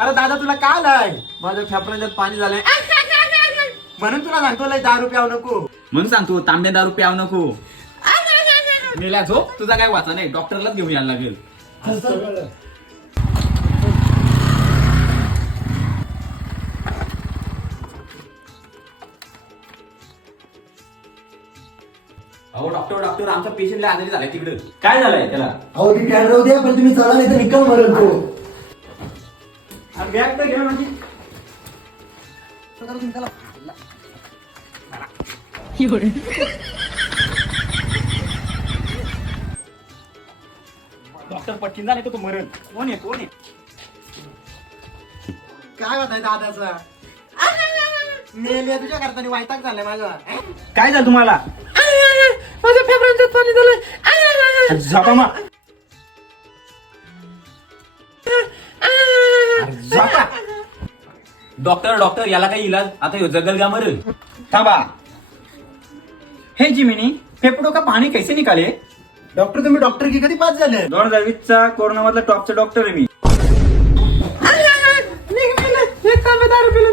अरे दादा तुला का आलाय? माझ्या फेफड्यात पाणी झालंय म्हणून तुला सांगतो लय दारू प्याव नको. म्हणून सांगतो तांबे दारू प्याव नको. मेला झोप, तुझा काय वाचा नाही, डॉक्टरलाच घेऊन यायला लागेल. अहो डॉक्टर डॉक्टर आमचा पेशंटला आजारी झालाय तिकडे. काय झालंय त्याला? अहो ती कॅन राहू द्या पण तुम्ही चला नाही तर निकाल मरेल तो. बॅग तर घे म्हणजे डॉक्टर पटकीन झाले तर तू मरण. कोण आहे कोण आहे? काय होत आहे दादाचा? मेल्या तुझ्या करताना वायताक झालाय माझा. काय झालं तुम्हाला? माझ्या फेफड्यात पाणी झालंय. झोपा मग. झोपा. डॉक्टर डॉक्टर याला काही इलाज? आता ह्यो जगल का मरल? थांबा. हे जिमिनी फेफड़ों का पाणी कैसे निकाले? डॉक्टर तुम्ही डॉक्टर की कधी पास झाले? 2020 चा कोरोना मधला टॉपचा डॉक्टर आहे मी. एक तांबे दारू पिलं